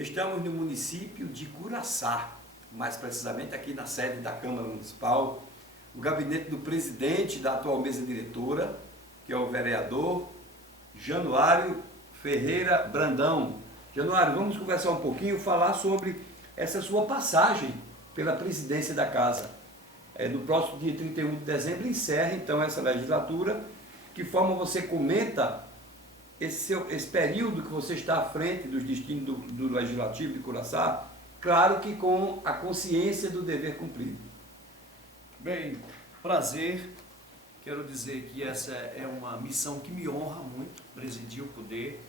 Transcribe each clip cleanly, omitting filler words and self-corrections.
Estamos no município de Curaçá, mais precisamente aqui na sede da Câmara Municipal, o gabinete do presidente da atual mesa diretora, que é o vereador Januário Ferreira Brandão. Januário, vamos conversar um pouquinho, falar sobre essa sua passagem pela presidência da Casa. No próximo dia 31 de dezembro encerra então essa legislatura. Que forma você comenta esse período que você está à frente dos destinos do Legislativo de Curaçá, claro que com a consciência do dever cumprido. Bem, prazer. Quero dizer que essa é uma missão que me honra muito, presidir o poder,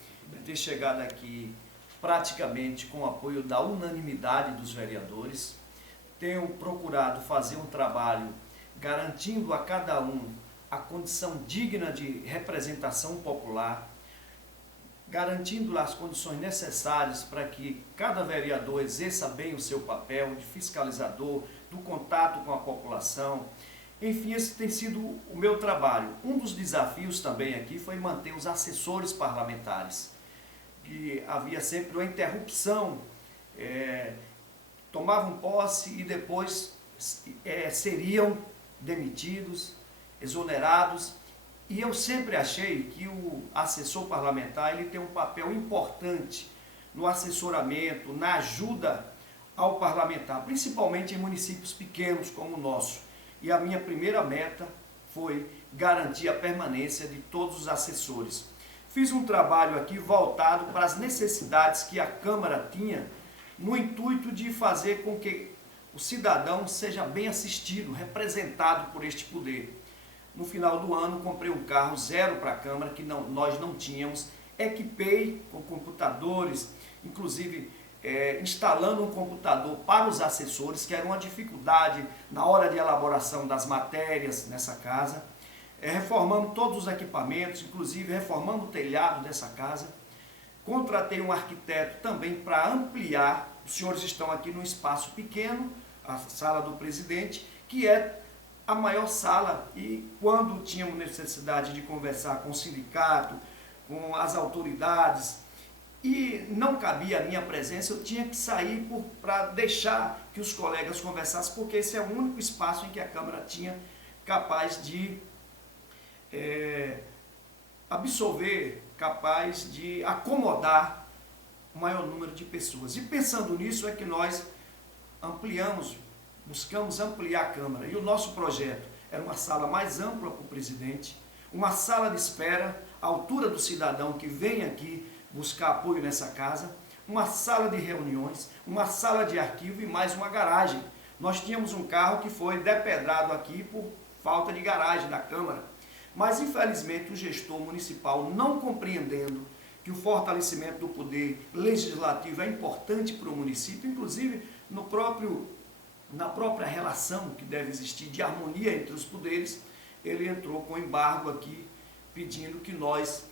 ter chegado aqui praticamente com o apoio da unanimidade dos vereadores. Tenho procurado fazer um trabalho garantindo a cada um a condição digna de representação popular, garantindo as condições necessárias para que cada vereador exerça bem o seu papel de fiscalizador, do contato com a população. Enfim, esse tem sido o meu trabalho. Um dos desafios também aqui foi manter os assessores parlamentares, que havia sempre uma interrupção, tomavam posse e depois seriam demitidos, exonerados. E eu sempre achei que o assessor parlamentar ele tem um papel importante no assessoramento, na ajuda ao parlamentar, principalmente em municípios pequenos como o nosso. E a minha primeira meta foi garantir a permanência de todos os assessores. Fiz um trabalho aqui voltado para as necessidades que a Câmara tinha, no intuito de fazer com que o cidadão seja bem assistido, representado por este poder. No final do ano, comprei um carro zero para a Câmara, que nós não tínhamos, equipei com computadores, inclusive instalando um computador para os assessores, que era uma dificuldade na hora de elaboração das matérias nessa casa. Reformamos todos os equipamentos, inclusive reformamos o telhado dessa casa. Contratei um arquiteto também para ampliar. Os senhores estão aqui num espaço pequeno, a sala do presidente, que é a maior sala, e quando tínhamos necessidade de conversar com o sindicato, com as autoridades, e não cabia a minha presença, eu tinha que sair para deixar que os colegas conversassem, porque esse é o único espaço em que a Câmara tinha capaz de absorver, capaz de acomodar o maior número de pessoas. E pensando nisso é que nós buscamos ampliar a Câmara. E o nosso projeto era uma sala mais ampla para o presidente, uma sala de espera à altura do cidadão que vem aqui buscar apoio nessa casa, uma sala de reuniões, uma sala de arquivo e mais uma garagem. Nós tínhamos um carro que foi depedrado aqui por falta de garagem da Câmara. Mas, infelizmente, o gestor municipal, não compreendendo que o fortalecimento do poder legislativo é importante para o município, inclusive na própria relação que deve existir de harmonia entre os poderes, ele entrou com embargo aqui, pedindo que nós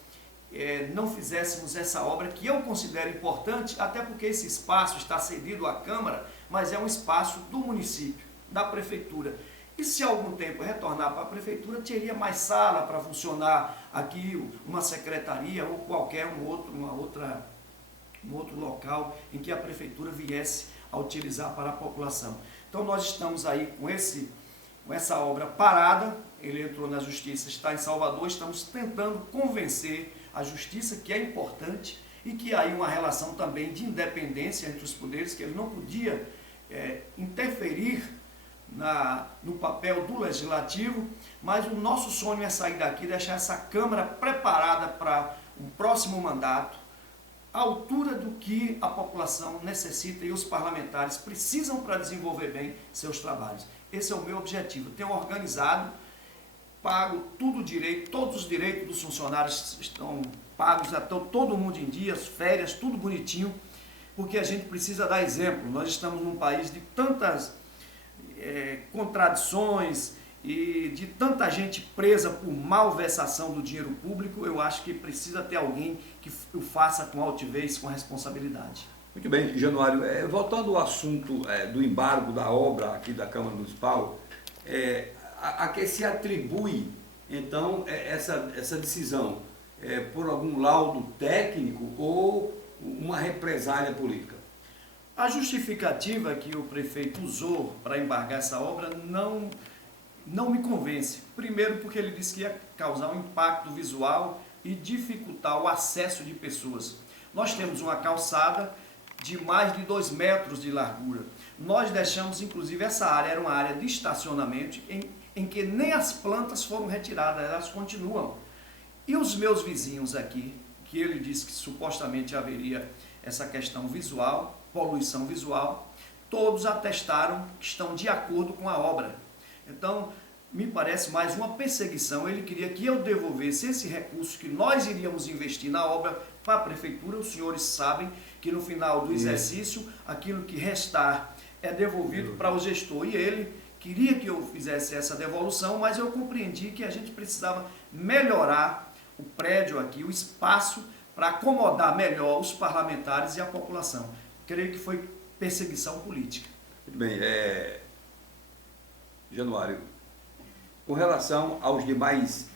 não fizéssemos essa obra, que eu considero importante, até porque esse espaço está cedido à Câmara, mas é um espaço do município, da Prefeitura. E se algum tempo retornar para a Prefeitura, teria mais sala para funcionar aqui, uma secretaria ou qualquer um outro local em que a Prefeitura viesse a utilizar para a população. Então nós estamos aí com essa obra parada, ele entrou na Justiça, está em Salvador, estamos tentando convencer a Justiça que é importante e que há aí uma relação também de independência entre os poderes, que ele não podia interferir no papel do Legislativo, mas o nosso sonho é sair daqui, deixar essa Câmara preparada para o próximo mandato, à altura do que a população necessita e os parlamentares precisam para desenvolver bem seus trabalhos. Esse é o meu objetivo. Tenho organizado, pago tudo direito, todos os direitos dos funcionários estão pagos, todo mundo em dias, férias, tudo bonitinho, porque a gente precisa dar exemplo. Nós estamos num país de tantas contradições e de tanta gente presa por malversação do dinheiro público. Eu acho que precisa ter alguém que o faça com altivez, com responsabilidade. Muito bem, Januário, voltando ao assunto do embargo da obra aqui da Câmara Municipal, a que se atribui, então, essa decisão por algum laudo técnico ou uma represália política? A justificativa que o prefeito usou para embargar essa obra não me convence. Primeiro porque ele disse que ia causar um impacto visual e dificultar o acesso de pessoas. Nós temos uma calçada de mais de 2 metros de largura. Nós deixamos, inclusive, essa área era uma área de estacionamento em que nem as plantas foram retiradas, elas continuam. E os meus vizinhos aqui, que ele disse que supostamente haveria essa questão visual, poluição visual, todos atestaram que estão de acordo com a obra. Então, me parece mais uma perseguição. Ele queria que eu devolvesse esse recurso que nós iríamos investir na obra para a prefeitura. Os senhores sabem que no final do exercício, aquilo que restar é devolvido para o gestor. E ele queria que eu fizesse essa devolução, mas eu compreendi que a gente precisava melhorar o prédio aqui, o espaço, para acomodar melhor os parlamentares e a população. Creio que foi perseguição política. Muito bem. Januário, com relação aos demais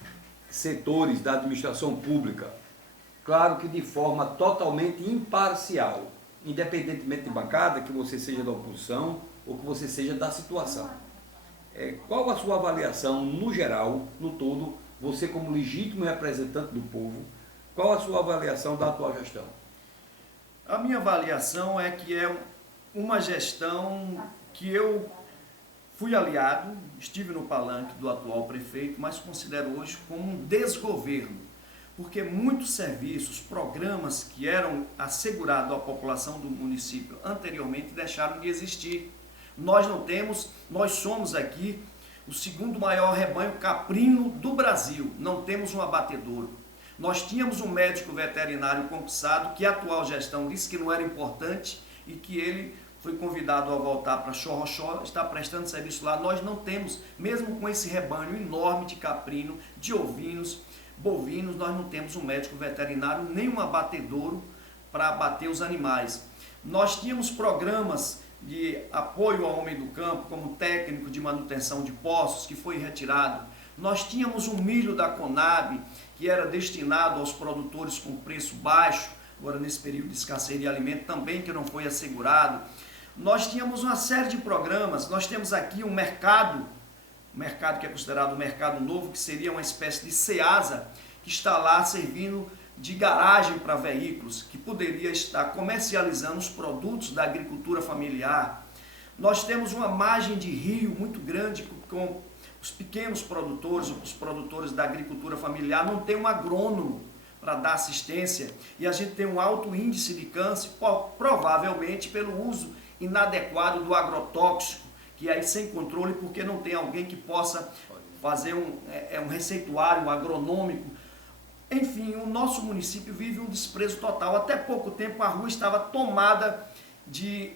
setores da administração pública, claro que de forma totalmente imparcial, independentemente de bancada, que você seja da oposição ou que você seja da situação. Qual a sua avaliação, no geral, no todo, você como legítimo representante do povo, qual a sua avaliação da atual gestão? A minha avaliação é que é uma gestão que eu fui aliado, estive no palanque do atual prefeito, mas considero hoje como um desgoverno, porque muitos serviços, programas que eram assegurados à população do município anteriormente deixaram de existir. Nós somos aqui o 2º maior rebanho caprino do Brasil, não temos um abatedouro. Nós tínhamos um médico veterinário concursado que a atual gestão disse que não era importante e que ele foi convidado a voltar para Xorroxó, está prestando serviço lá. Nós não temos, mesmo com esse rebanho enorme de caprino, de ovinos, bovinos, nós não temos um médico veterinário, nem um abatedouro para abater os animais. Nós tínhamos programas de apoio ao homem do campo, como técnico de manutenção de poços, que foi retirado. Nós tínhamos um milho da Conab, que era destinado aos produtores com preço baixo, agora nesse período de escassez de alimento também, que não foi assegurado. Nós tínhamos uma série de programas, nós temos aqui um mercado que é considerado um mercado novo, que seria uma espécie de Ceasa, que está lá servindo de garagem para veículos, que poderia estar comercializando os produtos da agricultura familiar. Nós temos uma margem de rio muito grande com os pequenos produtores, os produtores da agricultura familiar, não tem um agrônomo para dar assistência e a gente tem um alto índice de câncer, provavelmente pelo uso inadequado do agrotóxico, que aí sem controle, porque não tem alguém que possa fazer um receituário agronômico. Enfim, o nosso município vive um desprezo total. Até pouco tempo a rua estava tomada de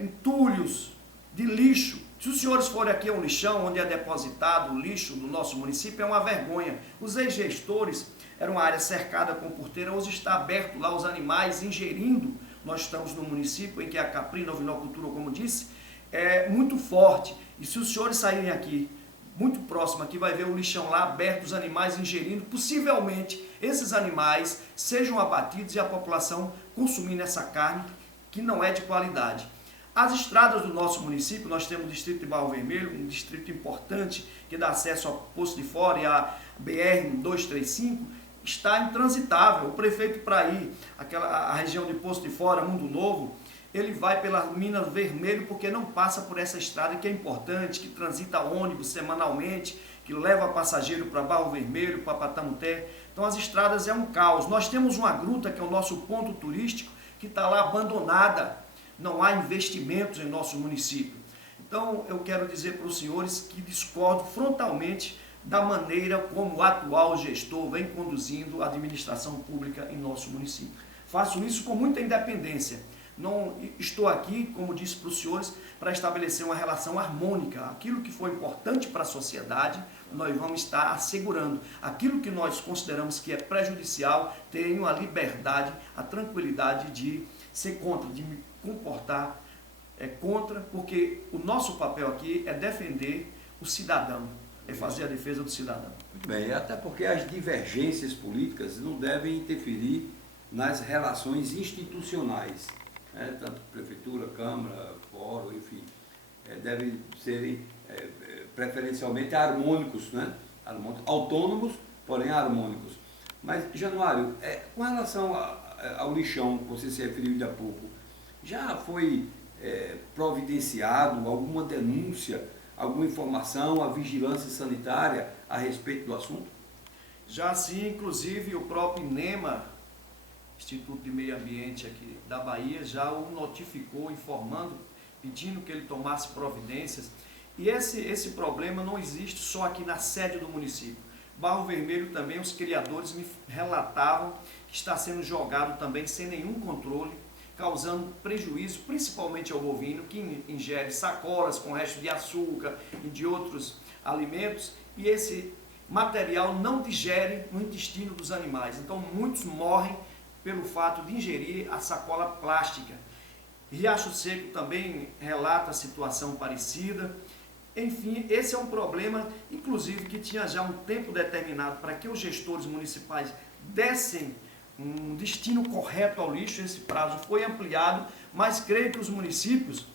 entulhos, de lixo. Se os senhores forem aqui ao lixão, onde é depositado o lixo do nosso município, é uma vergonha. Os ex-gestores, era uma área cercada com porteira, hoje está aberto lá os animais ingerindo. Nós estamos num município em que a caprina, a ovinocultura, como disse, é muito forte. E se os senhores saírem aqui, muito próximo aqui, vai ver o lixão lá aberto, os animais ingerindo. Possivelmente, esses animais sejam abatidos e a população consumindo essa carne que não é de qualidade. As estradas do nosso município, nós temos o distrito de Barro Vermelho, um distrito importante que dá acesso ao Poço de Fora e à BR-235, está intransitável. O prefeito para ir a região de Poço de Fora, Mundo Novo, ele vai pela Minas Vermelho porque não passa por essa estrada que é importante, que transita ônibus semanalmente, que leva passageiro para Barro Vermelho, para Patamuté. Então as estradas é um caos. Nós temos uma gruta que é o nosso ponto turístico, que está lá abandonada. Não há investimentos em nosso município. Então, eu quero dizer para os senhores que discordo frontalmente da maneira como o atual gestor vem conduzindo a administração pública em nosso município. Faço isso com muita independência. Não estou aqui, como disse para os senhores, para estabelecer uma relação harmônica. Aquilo que for importante para a sociedade, nós vamos estar assegurando. Aquilo que nós consideramos que é prejudicial, tenho a liberdade, a tranquilidade de ser contra, de me comportar contra, porque o nosso papel aqui é defender o cidadão, é fazer a defesa do cidadão. Muito bem, até porque as divergências políticas não devem interferir nas relações institucionais. tanto prefeitura, câmara, fórum, enfim, devem serem preferencialmente harmônicos, né? Autônomos, porém harmônicos. Mas, Januário, com relação ao lixão que você se referiu de há pouco, já foi providenciado alguma denúncia, alguma informação à vigilância sanitária a respeito do assunto? Já sim, inclusive o próprio INEMA, Instituto de Meio Ambiente aqui da Bahia, já o notificou, informando, pedindo que ele tomasse providências. E esse problema não existe só aqui na sede do município. Barro Vermelho também, os criadores me relatavam que está sendo jogado também sem nenhum controle, causando prejuízo, principalmente ao bovino, que ingere sacolas com resto de açúcar e de outros alimentos, e esse material não digere no intestino dos animais. Então muitos morrem pelo fato de ingerir a sacola plástica. Riacho Seco também relata a situação parecida. Enfim, esse é um problema, inclusive, que tinha já um tempo determinado para que os gestores municipais dessem um destino correto ao lixo. Esse prazo foi ampliado, mas creio que os municípios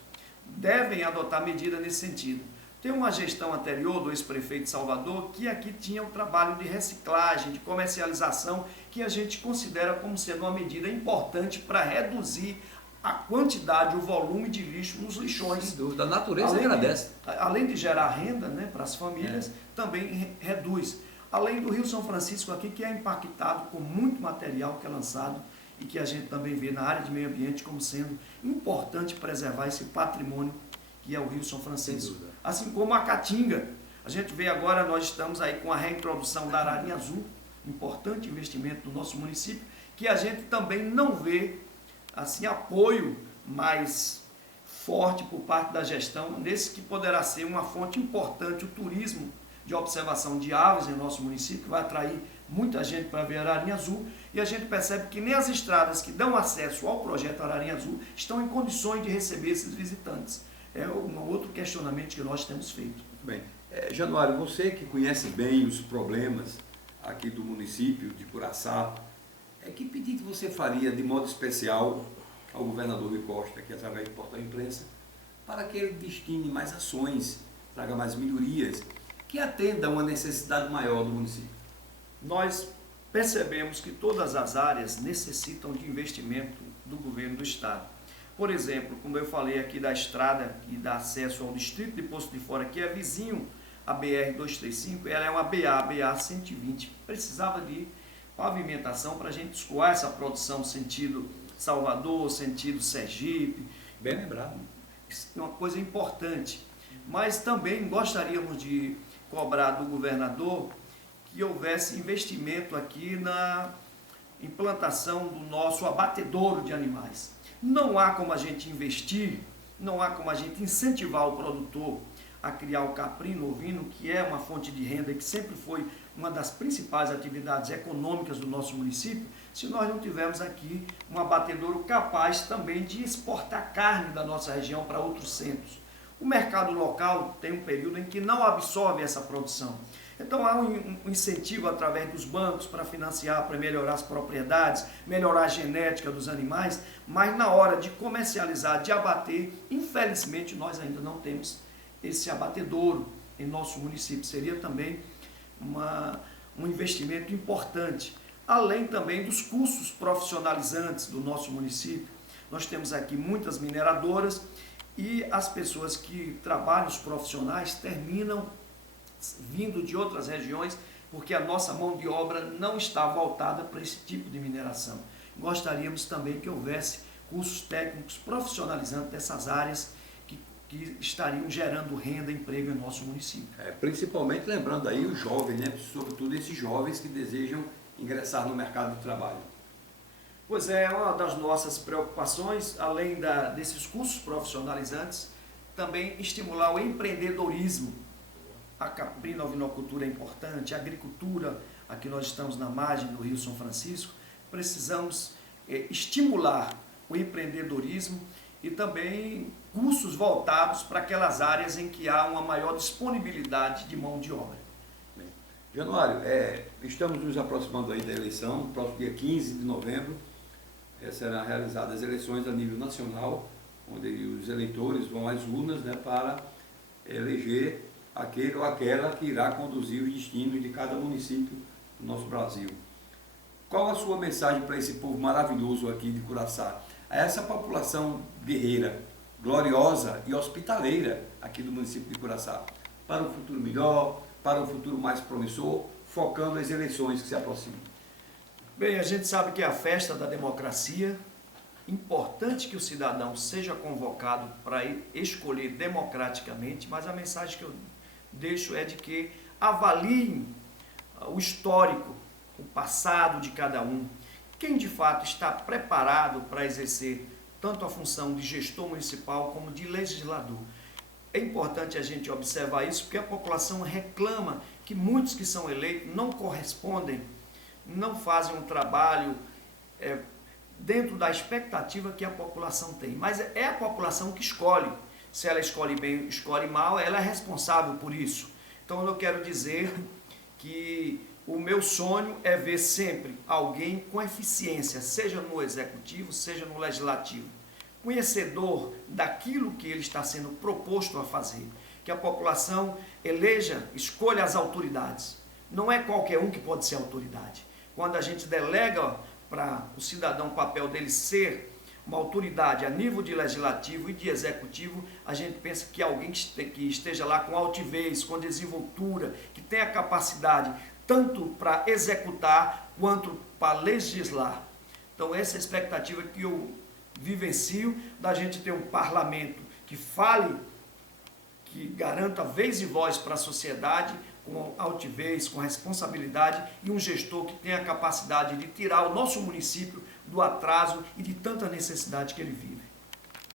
devem adotar medida nesse sentido. Tem uma gestão anterior do ex-prefeito de Salvador que aqui tinha um trabalho de reciclagem, de comercialização, que a gente considera como sendo uma medida importante para reduzir a quantidade, o volume de lixo nos lixões. Sem dúvida, a natureza agradece. Além de gerar renda, né, para as famílias, também reduz. Além do Rio São Francisco aqui, que é impactado com muito material que é lançado e que a gente também vê na área de meio ambiente como sendo importante preservar esse patrimônio que é o Rio São Francisco. Assim como a Caatinga. A gente vê agora, nós estamos aí com a reintrodução da ararinha azul, importante investimento do nosso município, que a gente também não vê assim apoio mais forte por parte da gestão, nesse que poderá ser uma fonte importante, o turismo de observação de aves em nosso município, que vai atrair muita gente para ver a ararinha azul, e a gente percebe que nem as estradas que dão acesso ao projeto Ararinha Azul estão em condições de receber esses visitantes. É um outro questionamento que nós temos feito. Muito bem. Januário, você que conhece bem os problemas aqui do município de Curaçá, que pedido você faria de modo especial ao governador Rui Costa, que através do portal imprensa, para que ele destine mais ações, traga mais melhorias, que atenda a uma necessidade maior do município? Nós percebemos que todas as áreas necessitam de investimento do governo do estado. Por exemplo, como eu falei aqui da estrada que dá acesso ao distrito de Poço de Fora, que é vizinho à BR-235, ela é uma BA 120, precisava de pavimentação para a gente escoar essa produção sentido Salvador, sentido Sergipe. Bem lembrado. Isso é uma coisa importante. Mas também gostaríamos de cobrar do governador que houvesse investimento aqui na implantação do nosso abatedouro de animais. Não há como a gente investir, não há como a gente incentivar o produtor a criar o caprino ovino, que é uma fonte de renda e que sempre foi uma das principais atividades econômicas do nosso município, se nós não tivermos aqui um abatedouro capaz também de exportar carne da nossa região para outros centros. O mercado local tem um período em que não absorve essa produção. Então há um incentivo através dos bancos para financiar, para melhorar as propriedades, melhorar a genética dos animais, mas na hora de comercializar, de abater, infelizmente nós ainda não temos esse abatedouro em nosso município. Seria também um investimento importante, além também dos cursos profissionalizantes do nosso município. Nós temos aqui muitas mineradoras e as pessoas que trabalham, os profissionais, terminam vindo de outras regiões, porque a nossa mão de obra não está voltada para esse tipo de mineração. Gostaríamos também que houvesse cursos técnicos profissionalizantes dessas áreas que estariam gerando renda e emprego em nosso município. Principalmente lembrando aí os jovens, né? Sobretudo esses jovens que desejam ingressar no mercado de trabalho. Pois é, uma das nossas preocupações, além desses cursos profissionalizantes, também estimular o empreendedorismo. A caprino-ovinocultura é importante, a agricultura, aqui nós estamos na margem do Rio São Francisco, precisamos estimular o empreendedorismo e também cursos voltados para aquelas áreas em que há uma maior disponibilidade de mão de obra. Bem, Januário, estamos nos aproximando aí da eleição, próximo dia 15 de novembro, serão realizadas as eleições a nível nacional, onde os eleitores vão às urnas, né, para eleger aquele ou aquela que irá conduzir os destinos de cada município do nosso Brasil. Qual a sua mensagem para esse povo maravilhoso aqui de Curaçá? A essa população guerreira, gloriosa e hospitaleira aqui do município de Curaçá, para um futuro melhor, para um futuro mais promissor, focando as eleições que se aproximam. Bem, a gente sabe que é a festa da democracia, importante que o cidadão seja convocado para escolher democraticamente, mas a mensagem que eu deixo é de que avaliem o histórico, o passado de cada um, quem de fato está preparado para exercer tanto a função de gestor municipal como de legislador. É importante a gente observar isso, porque a população reclama que muitos que são eleitos não correspondem, não fazem um trabalho dentro da expectativa que a população tem. Mas é a população que escolhe. Se ela escolhe bem, escolhe mal, ela é responsável por isso. Então eu quero dizer que o meu sonho é ver sempre alguém com eficiência, seja no executivo, seja no legislativo, conhecedor daquilo que ele está sendo proposto a fazer, que a população eleja, escolha as autoridades. Não é qualquer um que pode ser autoridade. Quando a gente delega para o cidadão o papel dele ser uma autoridade a nível de legislativo e de executivo, a gente pensa que alguém que esteja lá com altivez, com desenvoltura, que tenha capacidade tanto para executar quanto para legislar. Então essa é a expectativa que eu vivencio, da gente ter um parlamento que fale, que garanta vez e voz para a sociedade, com altivez, com responsabilidade, e um gestor que tenha a capacidade de tirar o nosso município do atraso e de tanta necessidade que ele vive.